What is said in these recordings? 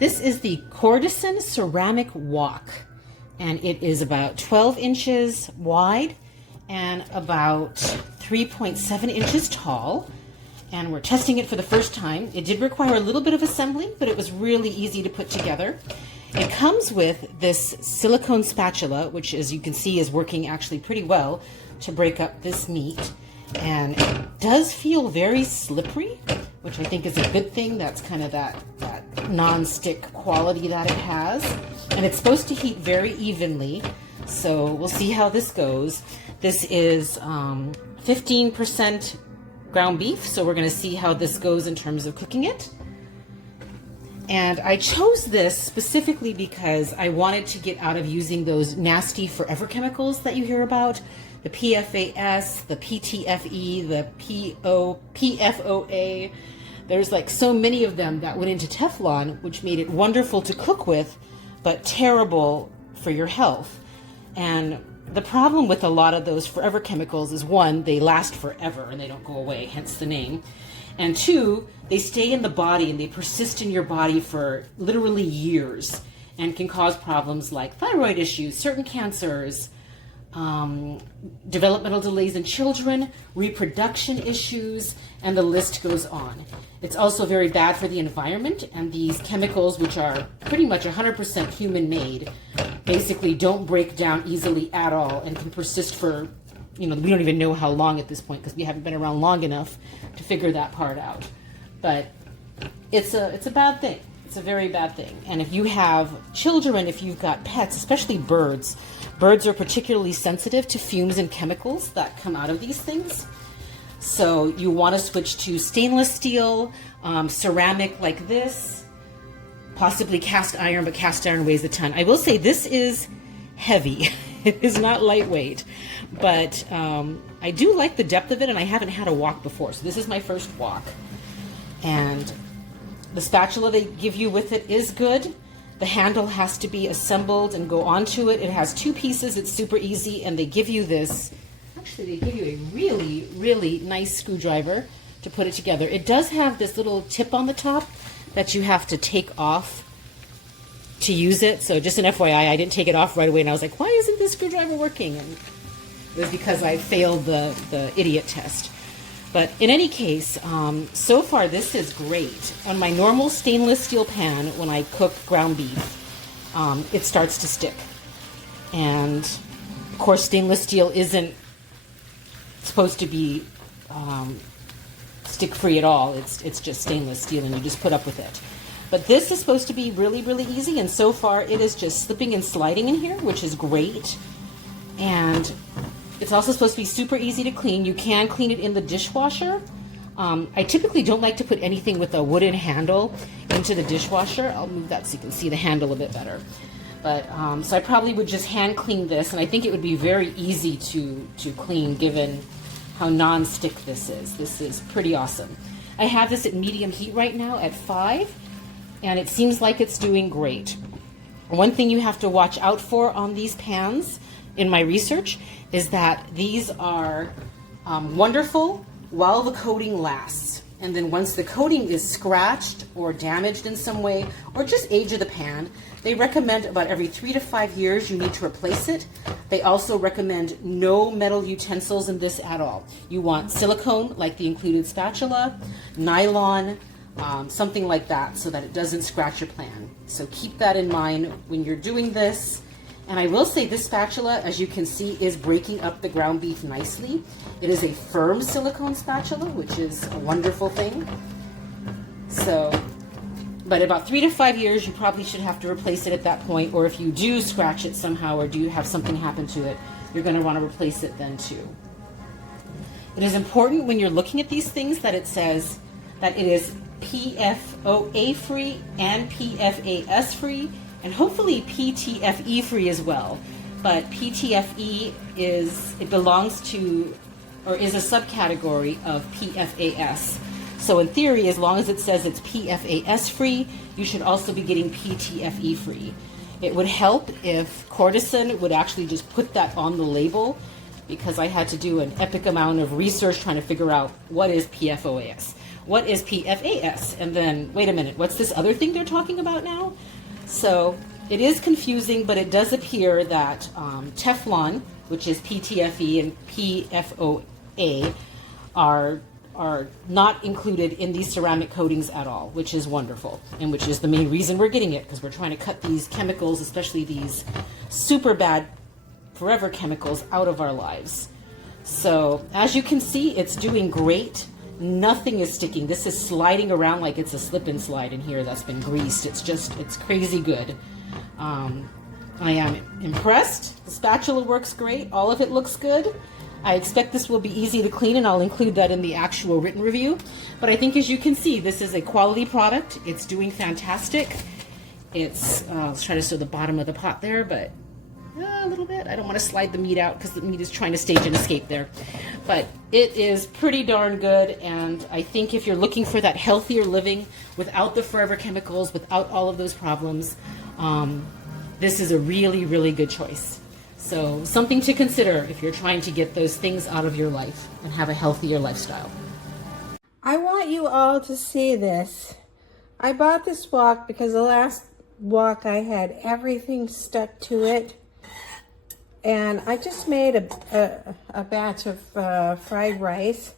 This is the Kordisen Ceramic Wok, and it is about 12 inches wide and about 3.7 inches tall. And we're testing it for the first time. It did require a little bit of assembly, but it was really easy to put together. It comes with this silicone spatula, which as you can see is working actually pretty well to break up this meat. And it does feel very slippery, which I think is a good thing. That's kind of that non-stick quality that it has. And it's supposed to heat very evenly, so we'll see how this goes. This is 15% ground beef, so we're going to see how this goes in terms of cooking it. And I chose this specifically because I wanted to get out of using those nasty forever chemicals that you hear about. The PFAS, the PTFE, the PFOA. There's like so many of them that went into Teflon, which made it wonderful to cook with, but terrible for your health. And the problem with a lot of those forever chemicals is, one, they last forever and they don't go away, hence the name. And two, they stay in the body and they persist in your body for literally years and can cause problems like thyroid issues, certain cancers, developmental delays in children, reproduction issues, and the list goes on. It's also very bad for the environment, and these chemicals, which are pretty much 100% human-made, basically don't break down easily at all and can persist for, we don't even know how long at this point because we haven't been around long enough to figure that part out. But it's a bad thing. It's a very bad thing. And if you have children, if you've got pets, especially birds are particularly sensitive to fumes and chemicals that come out of these things. So you want to switch to stainless steel, ceramic like this, possibly cast iron, but cast iron weighs a ton. I will say this is heavy. It is not lightweight, but I do like the depth of it, and I haven't had a wok before. So this is my first wok. And the spatula they give you with it is good. The handle has to be assembled and go onto it. It has two pieces. It's super easy, and they give you this, actually they give you a really, really nice screwdriver to put it together. It does have this little tip on the top that you have to take off to use it. So just an FYI, I didn't take it off right away, and I was like, why isn't this screwdriver working? And it was because I failed the idiot test. But in any case, so far this is great. On my normal stainless steel pan, when I cook ground beef, it starts to stick. And of course, stainless steel isn't supposed to be stick-free at all. It's just stainless steel, and you just put up with it. But this is supposed to be really, really easy, and so far it is just slipping and sliding in here, which is great. And it's also supposed to be super easy to clean. You can clean it in the dishwasher. I typically don't like to put anything with a wooden handle into the dishwasher. I'll move that so you can see the handle a bit better. But so I probably would just hand clean this, and I think it would be very easy to clean given how non-stick this is. This is pretty awesome. I have this at medium heat right now at 5, and it seems like it's doing great. One thing you have to watch out for on these pans in my research is that these are wonderful while the coating lasts. And then once the coating is scratched or damaged in some way, or just age of the pan, they recommend about every 3 to 5 years you need to replace it. They also recommend no metal utensils in this at all. You want silicone, like the included spatula, nylon, something like that, so that it doesn't scratch your pan. So keep that in mind when you're doing this. And I will say this spatula, as you can see, is breaking up the ground beef nicely. It is a firm silicone spatula, which is a wonderful thing. So, but about 3 to 5 years, you probably should have to replace it at that point. Or if you do scratch it somehow or do have something happen to it, you're going to want to replace it then too. It is important when you're looking at these things that it says that it is PFOA free and PFAS free, and hopefully PTFE free as well. But PTFE belongs to, or is a subcategory of PFAS. So in theory, as long as it says it's PFAS free, you should also be getting PTFE free. It would help if Kordisen would actually just put that on the label, because I had to do an epic amount of research trying to figure out what is PFOAS. what is PFAS? And then, wait a minute, what's this other thing they're talking about now? So it is confusing, but it does appear that Teflon, which is PTFE and PFOA, are not included in these ceramic coatings at all, which is wonderful, and which is the main reason we're getting it, because we're trying to cut these chemicals, especially these super bad forever chemicals, out of our lives. So as you can see, it's doing great. Nothing is sticking. This is sliding around like it's a slip and slide in here that's been greased. It's crazy good. I am impressed. The spatula works great. All of it looks good. I expect this will be easy to clean, and I'll include that in the actual written review. But I think, as you can see, this is a quality product. It's doing fantastic. It's, let's try to sew the bottom of the pot there, but a little bit. I don't want to slide the meat out because the meat is trying to stage an escape there. But it is pretty darn good, and I think if you're looking for that healthier living without the forever chemicals, without all of those problems, this is a really, really good choice. So something to consider if you're trying to get those things out of your life and have a healthier lifestyle. I want you all to see this. I bought this wok because the last wok I had everything stuck to it. And I just made a batch of fried rice.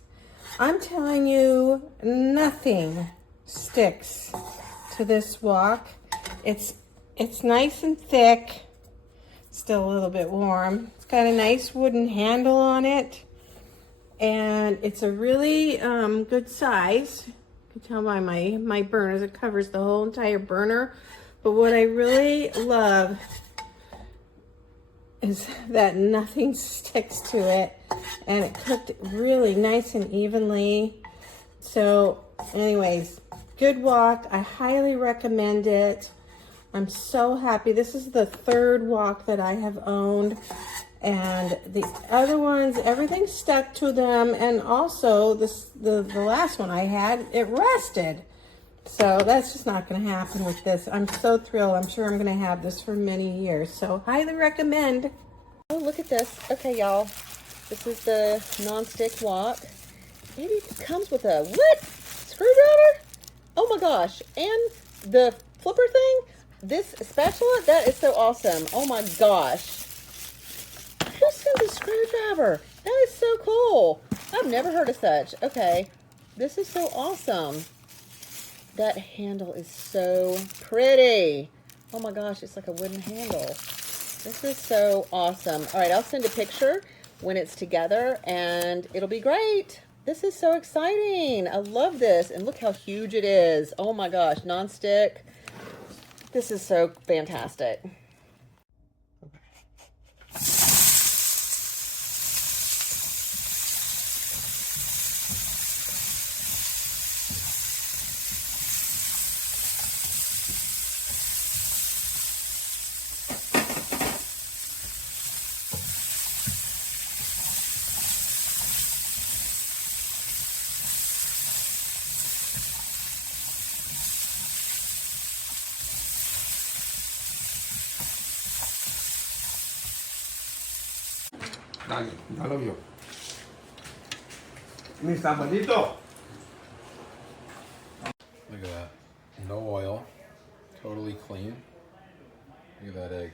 I'm telling you, nothing sticks to this wok. It's nice and thick. Still a little bit warm. It's got a nice wooden handle on it, and it's a really good size. You can tell by my burners, it covers the whole entire burner. But what I really love is that nothing sticks to it, and it cooked really nice and evenly. So anyways, good wok. I highly recommend it. I'm so happy. This is the third wok that I have owned, and the other ones, everything stuck to them, and also the last one I had, it rusted. So that's just not going to happen with this. I'm so thrilled. I'm sure I'm going to have this for many years. So highly recommend. Oh, look at this. Okay, y'all. This is the non-stick wok. It comes with a what? Screwdriver? Oh my gosh. And the flipper thing? This spatula? That is so awesome. Oh my gosh. Who sent a screwdriver? That is so cool. I've never heard of such. Okay. This is so awesome. That handle is so pretty. Oh my gosh, it's like a wooden handle. This is so awesome. All right, I'll send a picture when it's together, and it'll be great. This is so exciting. I love this, and look how huge it is. Oh my gosh, non-stick. This is so fantastic. Dalo yo. Mi sabanito. Look at that. No oil. Totally clean. Look at that egg.